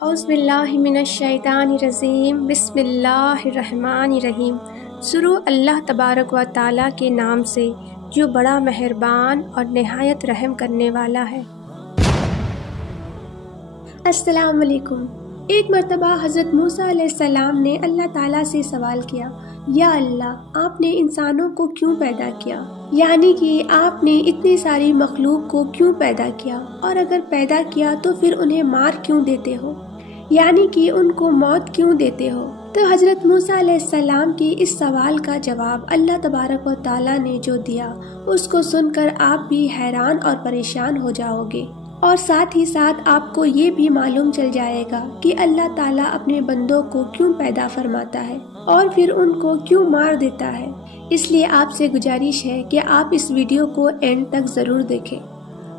اعوذ باللہ من الشیطان الرجیم بسم اللہ الرحمن الرحیم۔ شروع اللہ تبارک و تعالیٰ کے نام سے جو بڑا مہربان اور نہایت رحم کرنے والا ہے۔ السلام علیکم۔ ایک مرتبہ حضرت موسیٰ علیہ السلام نے اللہ تعالیٰ سے سوال کیا، یا اللہ، آپ نے انسانوں کو کیوں پیدا کیا؟ یعنی کہ آپ نے اتنی ساری مخلوق کو کیوں پیدا کیا، اور اگر پیدا کیا تو پھر انہیں مار کیوں دیتے ہو، یعنی کہ ان کو موت کیوں دیتے ہو؟ تو حضرت موسیٰ علیہ السلام کی اس سوال کا جواب اللہ تبارک و تعالیٰ نے جو دیا، اس کو سن کر آپ بھی حیران اور پریشان ہو جاؤ گے، اور ساتھ ہی ساتھ آپ کو یہ بھی معلوم چل جائے گا کہ اللہ تعالیٰ اپنے بندوں کو کیوں پیدا فرماتا ہے اور پھر ان کو کیوں مار دیتا ہے۔ اس لیے آپ سے گزارش ہے کہ آپ اس ویڈیو کو اینڈ تک ضرور دیکھیں،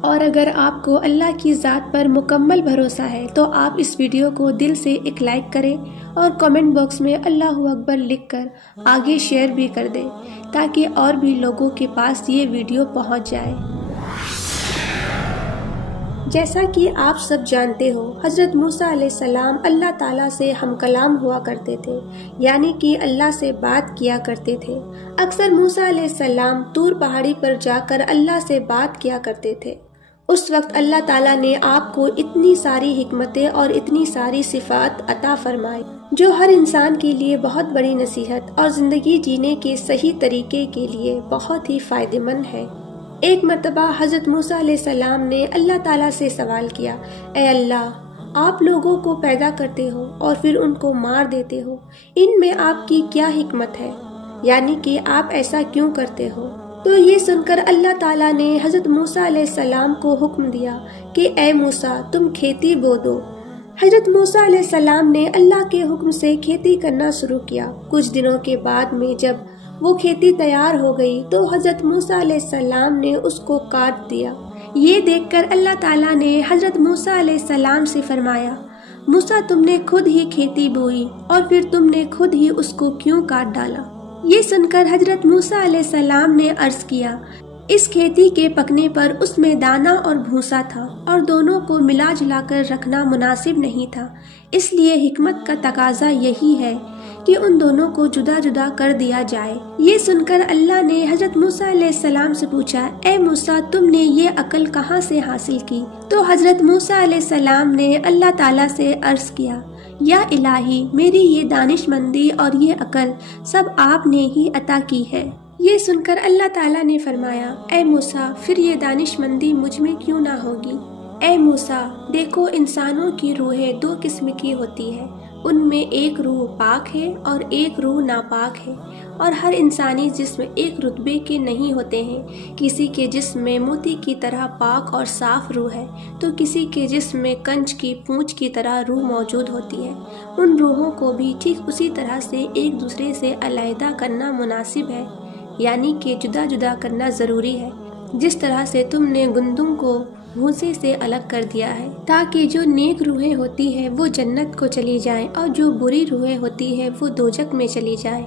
اور اگر آپ کو اللہ کی ذات پر مکمل بھروسہ ہے تو آپ اس ویڈیو کو دل سے ایک لائک کریں اور کمنٹ باکس میں اللہ اکبر لکھ کر آگے شیئر بھی کر دیں تاکہ اور بھی لوگوں کے پاس یہ ویڈیو پہنچ جائے۔ جیسا کہ آپ سب جانتے ہو، حضرت موسیٰ علیہ السلام اللہ تعالیٰ سے ہم کلام ہوا کرتے تھے، یعنی کہ اللہ سے بات کیا کرتے تھے۔ اکثر موسیٰ علیہ السلام طور پہاڑی پر جا کر اللہ سے بات کیا کرتے تھے۔ اس وقت اللہ تعالیٰ نے آپ کو اتنی ساری حکمتیں اور اتنی ساری صفات عطا فرمائی جو ہر انسان کے لیے بہت بڑی نصیحت اور زندگی جینے کے صحیح طریقے کے لیے بہت ہی فائدہ مند ہے۔ ایک مرتبہ حضرت موسیٰ علیہ السلام نے اللہ تعالیٰ سے سوال کیا، اے اللہ، آپ لوگوں کو پیدا کرتے ہو اور پھر ان کو مار دیتے ہو، ان میں آپ کی کیا حکمت ہے؟ یعنی کہ آپ ایسا کیوں کرتے ہو؟ تو یہ سن کر اللہ تعالیٰ نے حضرت موسیٰ علیہ السلام کو حکم دیا کہ اے موسیٰ، تم کھیتی بو دو۔ حضرت موسیٰ علیہ السلام نے اللہ کے حکم سے کھیتی کرنا شروع کیا۔ کچھ دنوں کے بعد میں جب وہ کھیتی تیار ہو گئی تو حضرت موسیٰ علیہ السلام نے اس کو کاٹ دیا۔ یہ دیکھ کر اللہ تعالیٰ نے حضرت موسیٰ علیہ السلام سے فرمایا، موسیٰ، تم نے خود ہی کھیتی بوئی اور پھر تم نے خود ہی اس کو کیوں کاٹ ڈالا؟ یہ سن کر حضرت موسیٰ علیہ السلام نے عرض کیا، اس کھیتی کے پکنے پر اس میں دانا اور بھوسا تھا اور دونوں کو ملا جلا کر رکھنا مناسب نہیں تھا، اس لیے حکمت کا تقاضا یہی ہے کہ ان دونوں کو جدا جدا کر دیا جائے۔ یہ سن کر اللہ نے حضرت موسیٰ علیہ السلام سے پوچھا، اے موسیٰ، تم نے یہ عقل کہاں سے حاصل کی؟ تو حضرت موسیٰ علیہ السلام نے اللہ تعالیٰ سے عرض کیا، یا الہی، میری یہ دانش مندی اور یہ عقل سب آپ نے ہی عطا کی ہے۔ یہ سن کر اللہ تعالیٰ نے فرمایا، اے موسیٰ، پھر یہ دانش مندی مجھ میں کیوں نہ ہوگی؟ اے موسیٰ، دیکھو، انسانوں کی روحیں دو قسم کی ہوتی ہے، ان میں ایک روح پاک ہے اور ایک روح ناپاک ہے، اور ہر انسانی جسم ایک رتبے کے نہیں ہوتے ہیں۔ کسی کے جسم میں موتی کی طرح پاک اور صاف روح ہے تو کسی کے جسم میں کنچ کی پونچھ کی طرح روح موجود ہوتی ہے۔ ان روحوں کو بھی ٹھیک اسی طرح سے ایک دوسرے سے علیحدہ کرنا مناسب ہے، یعنی کہ جدا جدا کرنا ضروری ہے، جس طرح سے تم نے گندم کو بھوسے سے الگ کر دیا ہے، تاکہ جو نیک روحیں ہوتی ہیں وہ جنت کو چلی جائیں اور جو بری روحیں ہوتی ہیں وہ دوزخ میں چلی جائیں۔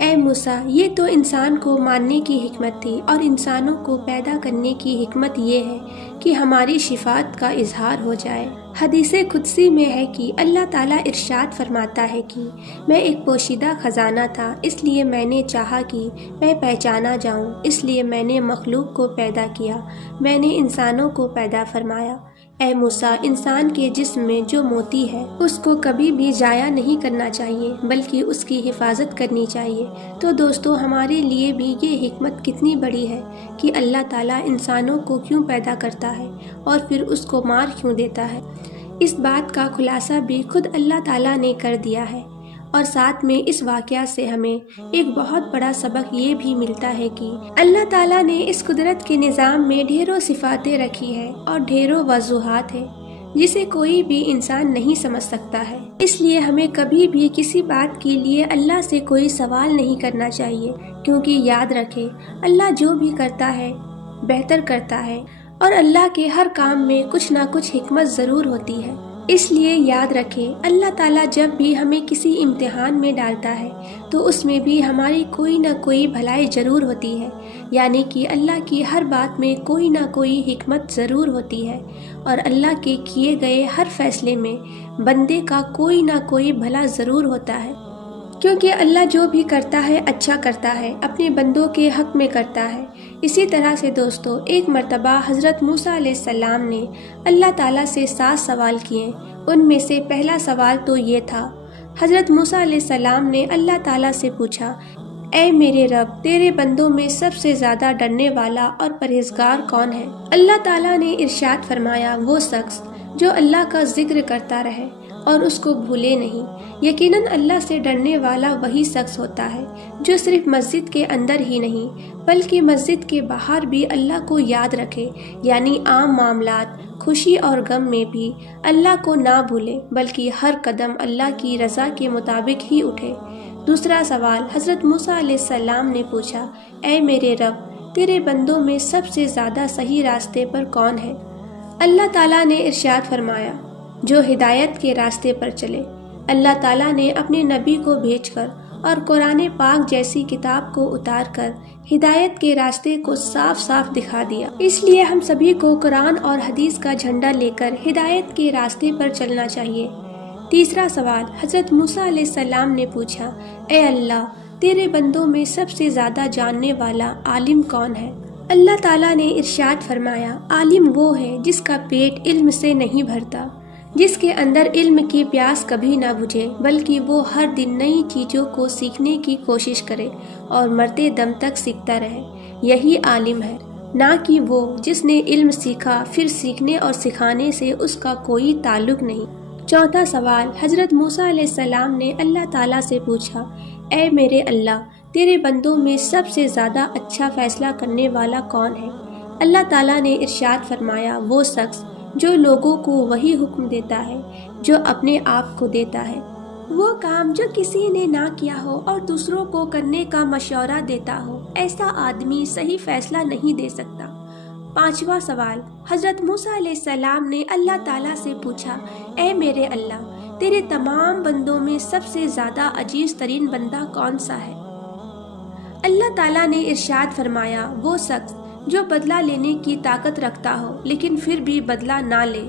اے موسیٰ، یہ تو انسان کو ماننے کی حکمت تھی، اور انسانوں کو پیدا کرنے کی حکمت یہ ہے کہ ہماری صفات کا اظہار ہو جائے۔ حدیث قدسی میں ہے کہ اللہ تعالیٰ ارشاد فرماتا ہے کہ میں ایک پوشیدہ خزانہ تھا، اس لیے میں نے چاہا کہ میں پہچانا جاؤں، اس لیے میں نے مخلوق کو پیدا کیا، میں نے انسانوں کو پیدا فرمایا۔ اے موسیٰ، انسان کے جسم میں جو موتی ہے اس کو کبھی بھی ضائع نہیں کرنا چاہیے بلکہ اس کی حفاظت کرنی چاہیے۔ تو دوستو، ہمارے لیے بھی یہ حکمت کتنی بڑی ہے کہ اللہ تعالیٰ انسانوں کو کیوں پیدا کرتا ہے اور پھر اس کو مار کیوں دیتا ہے۔ اس بات کا خلاصہ بھی خود اللہ تعالیٰ نے کر دیا ہے، اور ساتھ میں اس واقعہ سے ہمیں ایک بہت بڑا سبق یہ بھی ملتا ہے کہ اللہ تعالیٰ نے اس قدرت کے نظام میں ڈھیروں صفاتیں رکھی ہیں اور ڈھیروں وضوحات ہیں جسے کوئی بھی انسان نہیں سمجھ سکتا ہے۔ اس لیے ہمیں کبھی بھی کسی بات کے لیے اللہ سے کوئی سوال نہیں کرنا چاہیے، کیونکہ یاد رکھیں، اللہ جو بھی کرتا ہے بہتر کرتا ہے، اور اللہ کے ہر کام میں کچھ نہ کچھ حکمت ضرور ہوتی ہے۔ اس لیے یاد رکھیں، اللہ تعالیٰ جب بھی ہمیں کسی امتحان میں ڈالتا ہے تو اس میں بھی ہماری کوئی نہ کوئی بھلائی ضرور ہوتی ہے، یعنی کہ اللہ کی ہر بات میں کوئی نہ کوئی حکمت ضرور ہوتی ہے، اور اللہ کے کیے گئے ہر فیصلے میں بندے کا کوئی نہ کوئی بھلا ضرور ہوتا ہے، کیونکہ اللہ جو بھی کرتا ہے اچھا کرتا ہے، اپنے بندوں کے حق میں کرتا ہے۔ اسی طرح سے دوستو، ایک مرتبہ حضرت موسیٰ علیہ السلام نے اللہ تعالیٰ سے 7 سوال کیے۔ ان میں سے پہلا سوال تو یہ تھا، حضرت موسیٰ علیہ السلام نے اللہ تعالیٰ سے پوچھا، اے میرے رب، تیرے بندوں میں سب سے زیادہ ڈرنے والا اور پرہیزگار کون ہے؟ اللہ تعالیٰ نے ارشاد فرمایا، وہ شخص جو اللہ کا ذکر کرتا رہے اور اس کو بھولے نہیں۔ یقیناً اللہ سے ڈرنے والا وہی شخص ہوتا ہے جو صرف مسجد کے اندر ہی نہیں بلکہ مسجد کے باہر بھی اللہ کو یاد رکھے، یعنی عام معاملات، خوشی اور غم میں بھی اللہ کو نہ بھولے بلکہ ہر قدم اللہ کی رضا کے مطابق ہی اٹھے۔ دوسرا سوال حضرت موسیٰ علیہ السلام نے پوچھا، اے میرے رب، تیرے بندوں میں سب سے زیادہ صحیح راستے پر کون ہے؟ اللہ تعالیٰ نے ارشاد فرمایا، جو ہدایت کے راستے پر چلے۔ اللہ تعالیٰ نے اپنے نبی کو بھیج کر اور قرآن پاک جیسی کتاب کو اتار کر ہدایت کے راستے کو صاف صاف دکھا دیا۔ اس لیے ہم سبھی کو قرآن اور حدیث کا جھنڈا لے کر ہدایت کے راستے پر چلنا چاہیے۔ تیسرا سوال حضرت موسیٰ علیہ السلام نے پوچھا، اے اللہ، تیرے بندوں میں سب سے زیادہ جاننے والا عالم کون ہے؟ اللہ تعالیٰ نے ارشاد فرمایا، عالم وہ ہے جس کا پیٹ علم سے نہیں بھرتا، جس کے اندر علم کی پیاس کبھی نہ بجھے بلکہ وہ ہر دن نئی چیزوں کو سیکھنے کی کوشش کرے اور مرتے دم تک سیکھتا رہے، یہی عالم ہے، نہ کہ وہ جس نے علم سیکھا پھر سیکھنے اور سکھانے سے اس کا کوئی تعلق نہیں۔ چوتھا سوال حضرت موسیٰ علیہ السلام نے اللہ تعالیٰ سے پوچھا، اے میرے اللہ، تیرے بندوں میں سب سے زیادہ اچھا فیصلہ کرنے والا کون ہے؟ اللہ تعالیٰ نے ارشاد فرمایا، وہ شخص جو لوگوں کو وہی حکم دیتا ہے جو اپنے آپ کو دیتا ہے، وہ کام جو کسی نے نہ کیا ہو اور دوسروں کو کرنے کا مشورہ دیتا ہو، ایسا آدمی صحیح فیصلہ نہیں دے سکتا۔ پانچواں سوال حضرت موسیٰ علیہ السلام نے اللہ تعالیٰ سے پوچھا، اے میرے اللہ، تیرے تمام بندوں میں سب سے زیادہ عزیز ترین بندہ کون سا ہے؟ اللہ تعالیٰ نے ارشاد فرمایا، وہ شخص جو بدلہ لینے کی طاقت رکھتا ہو لیکن پھر بھی بدلہ نہ لے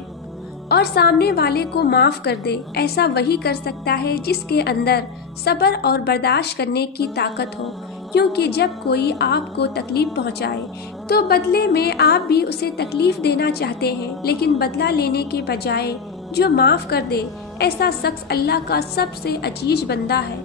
اور سامنے والے کو معاف کر دے، ایسا وہی کر سکتا ہے جس کے اندر صبر اور برداشت کرنے کی طاقت ہو، کیونکہ جب کوئی آپ کو تکلیف پہنچائے تو بدلے میں آپ بھی اسے تکلیف دینا چاہتے ہیں، لیکن بدلہ لینے کے بجائے جو معاف کر دے، ایسا شخص اللہ کا سب سے عزیز بندہ ہے۔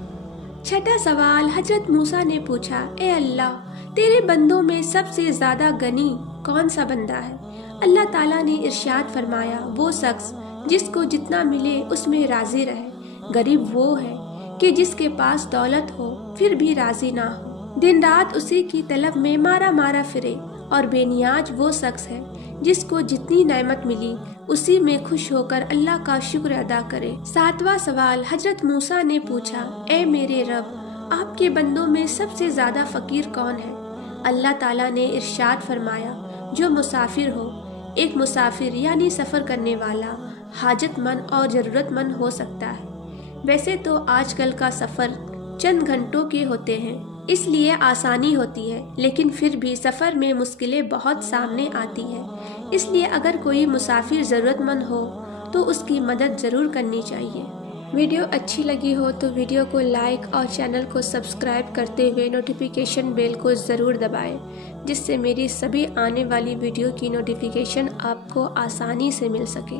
چھٹا سوال حضرت موسیٰ نے پوچھا، اے اللہ، تیرے بندوں میں سب سے زیادہ غنی کون سا بندہ ہے؟ اللہ تعالیٰ نے ارشاد فرمایا، وہ شخص جس کو جتنا ملے اس میں راضی رہے۔ غریب وہ ہے کہ جس کے پاس دولت ہو پھر بھی راضی نہ ہو، دن رات اسی کی طلب میں مارا مارا پھرے، اور بے نیاز وہ شخص ہے جس کو جتنی نعمت ملی اسی میں خوش ہو کر اللہ کا شکر ادا کرے۔ ساتواں سوال حضرت موسیٰ نے پوچھا، اے میرے رب، آپ کے بندوں میں سب سے زیادہ فقیر کون ہے؟ اللہ تعالیٰ نے ارشاد فرمایا، جو مسافر ہو۔ ایک مسافر یعنی سفر کرنے والا حاجت مند اور ضرورت مند ہو سکتا ہے۔ ویسے تو آج کل کا سفر چند گھنٹوں کے ہوتے ہیں، اس لیے آسانی ہوتی ہے، لیکن پھر بھی سفر میں مشکلیں بہت سامنے آتی ہیں، اس لیے اگر کوئی مسافر ضرورت مند ہو تو اس کی مدد ضرور کرنی چاہیے۔ ویڈیو اچھی لگی ہو تو ویڈیو کو لائک اور چینل کو سبسکرائب کرتے ہوئے نوٹیفیکیشن بیل کو ضرور دبائیں، جس سے میری سبھی آنے والی ویڈیو کی نوٹیفیکیشن آپ کو آسانی سے مل سکے۔